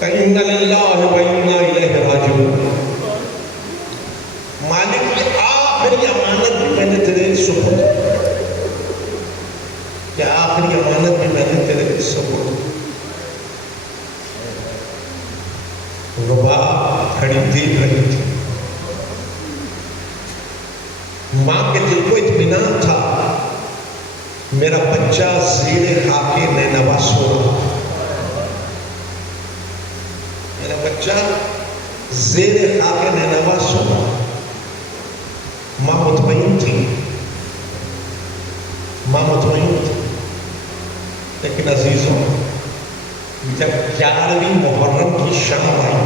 اِنَّ لِلَّهِ وَإِنَّا إِلَيْهِ رَاجِعُونَ۔ مالک کی آخری امانت بھی میں نے تیرے سپرد، کہ آخری امانت بھی میں نے تیرے سپرد۔ ربا کھڑی دیکھ رہی تھی، ماں کے دل کو اطمینان تھا، میرا بچہ زیر خاک نینوا سو رہا، میرا بچہ زیر خاک نینوا سو رہا۔ ماں مطمئن تھی، ماں مطمئن تھی، لیکن عزیزوں جب 11ویں محرم کی شام آئی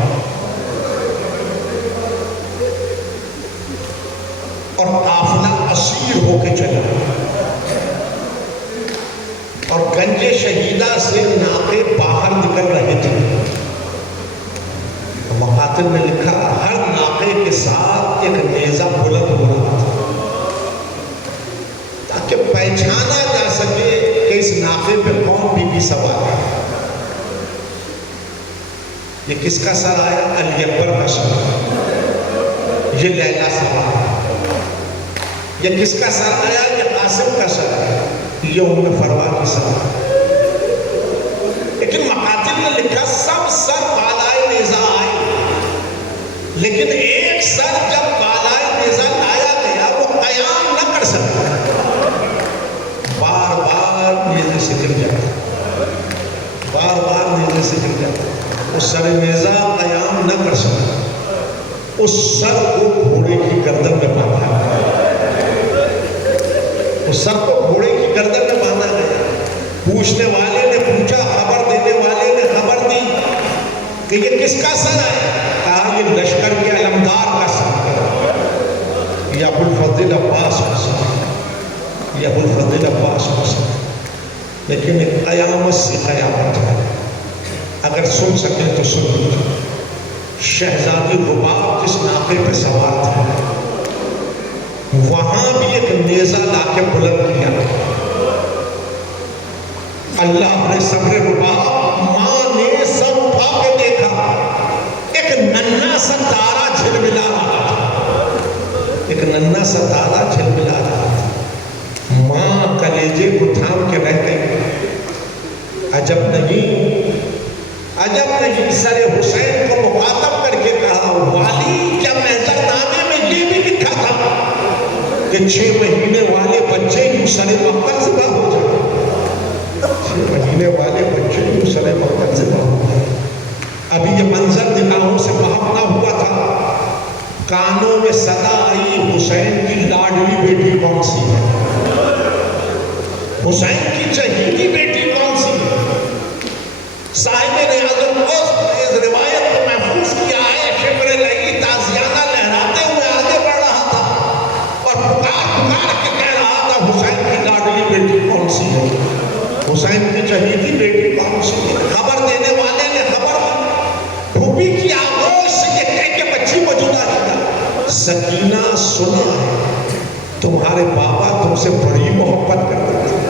اور قافلہ اسیر ہو کے چلا اور گنج شہیدہ سے ناقے باہر نکل رہے تھے، مقاتل نے لکھا ہر ناقے کے ساتھ ایک نیزہ بلند ہو رہا تھا تاکہ پہچانا جا سکے کہ اس ناقے پہ کون بی بی سوار ہے۔ یہ کس کا سر آیا؟ علی اکبر کا سر، یہ لیلا سوار ہے۔ یہ کس کا سر آیا؟ یہ قاسم کا سر آیا، یہ ام فروا کی سر آیا۔ لیکن مقاتل نے لکھا سب سر بالائے نیزہ آئے، لیکن ایک سر جب بالائے نیزہ اس سر نیزہ قیام نہ کر سکا، اس سر کو گھوڑے کی گردن میں باندھا گیا، اس سر کو گھوڑے کی گردن میں باندھا گیا۔ پوچھنے والے نے پوچھا، خبر دینے والے نے خبر دی کہ یہ کس کا سر ہے؟ کہا یہ لشکر کے علمدار کا سر ہے، یہ ابوالفضل عباس کا سر ہے، یہ ابوالفضل عباس کا سر ہے۔ لیکن ایک قیامت سے قیامت ہے، اگر سن سکیں تو سن لیجیے۔ شہزادی رباب جس ناقے پہ سوار تھا، وہاں بھی ایک نیزہ لا کے بلند کیا۔ اللہ نے صبر رباب، ماں نے سر اٹھا کے دیکھا، ایک ننھا سا تارا جھلملا رہا تھا، ایک ننھا سا تارا جھلملا رہا تھا۔ ماں کلیجے کو تھام کے رہ گئی۔ عجب نہیں، عجب نہیں، سر حسین کو مخاطب کر کے کہا، والی کیا محضر نامے میں یہ بھی لکھا تھا کہ 6 مہینے والے بچے یوں سر مقتل ذبح ہو جائے؟ 6 مہینے والے بچے یوں سر مقتل ذبح ہو جائے۔ ابھی یہ منظر نگاہوں سے محو نہ ہوا تھا، کانوں میں صدا آئی، حسین کی لاڈلی بیٹی کون سی ہے؟ حسین کی چہیتی بیٹی کون سی ہے؟ صاحب ریاض اس روایت کو محفوظ کیا ہے، شبر لئی تازیانہ لہراتے ہوئے آگے بڑھ رہا تھا اور پکار کے کہہ رہا تھا، حسین کی لاڈلی بیٹی کون سی ہے؟ حسین کی چہیتی بیٹی کون سی ہے؟ خبر دینے والے نے خبر دی، پھوپھی کی آغوش سے یہ کہہ کے بچی کو جدا کیا، سکینہ سنا ہے تمہارے بابا تم سے بڑی محبت کرتے تھے۔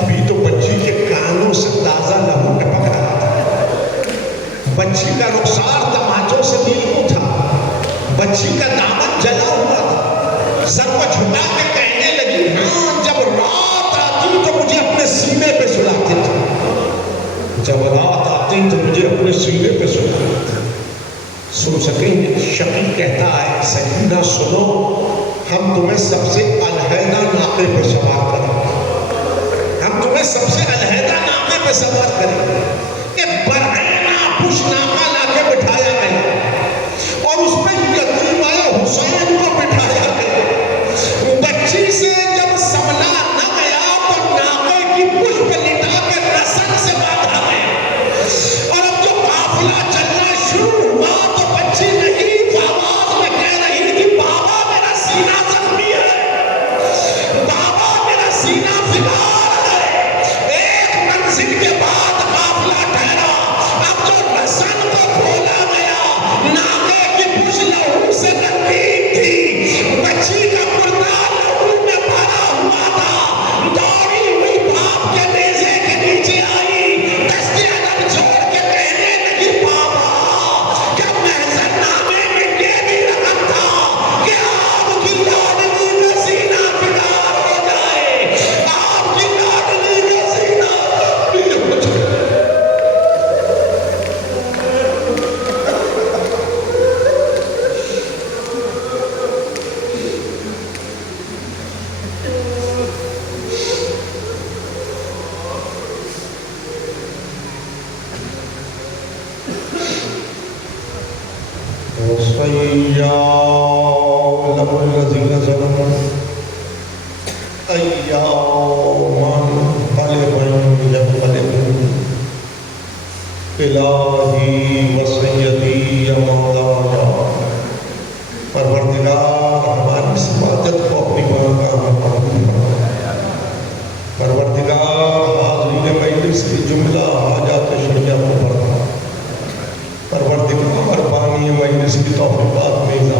ابھی تو بچی کے کانوں سے تازہ لہو ٹپک رہا تھا، بچی کا رخسار تماچوں سے نیلو تھا، بچی کا دامن جلا ہوا تھا، سر کو جھکا کے کہنے لگی، ہاں جب رات آتی تو مجھے اپنے سینے پہ سلاتے تھے، جب رات آتی تو مجھے اپنے سینے پہ سلاتے تھے۔ سن سکیں گے، شقی کہتا ہے، سکینہ سنو، ہم تمہیں سب سے علیحدہ ناقے پہ سوار کریں گے، ہم تمہیں سب سے علیحدہ ناقے پہ سوار کریں گے۔ ایک برہنہ پش ناقہ لا کے بٹھایا گیا اور اس پہ یتیمہ حسین کو بٹھایا گیا۔ بچی سے جب سنبھلا نہ گیا تو ناقے کی پش پہ لٹا کے رسن سے باندھا گیا، اور اب جو قافلہ چلنا شروع ہوا تو بچی نہیں آواز میں کہہ رہی تھی، بابا میرا سینہ زخمی ہے، بابا میرا سینہ فگار ہے۔ ایک منزل کے بعد قافلہ ٹھہرا، اب جو رسن کو کھولا گیا، ناقے کی پش لہو سے رنگین تھی، بچی کا مردہ لہو میں بھرا ہوا تھا، دوڑی ہوئی باپ کے نیزے کے نیچے آئی، دست ادب چھوڑ کے کہنے لگی، بابا کیا محضر نامے میں یہ بھی رقم تھا کہ آپ کی لاڈلی کا سینہ فگار ہو جائے، آپ کی لاڈلی کا سینہ بھی ہو جائے۔ الہی و سیدی یا مولانا، پروردگار ہماری اس عبادت کو اپنی بارگاہ میں قبول فرما، پروردگار حاضرین مجلس کی جملہ حاجات شرعیہ کو فرما، پروردگار بانی مجلس کی توفیقات میں اضافہ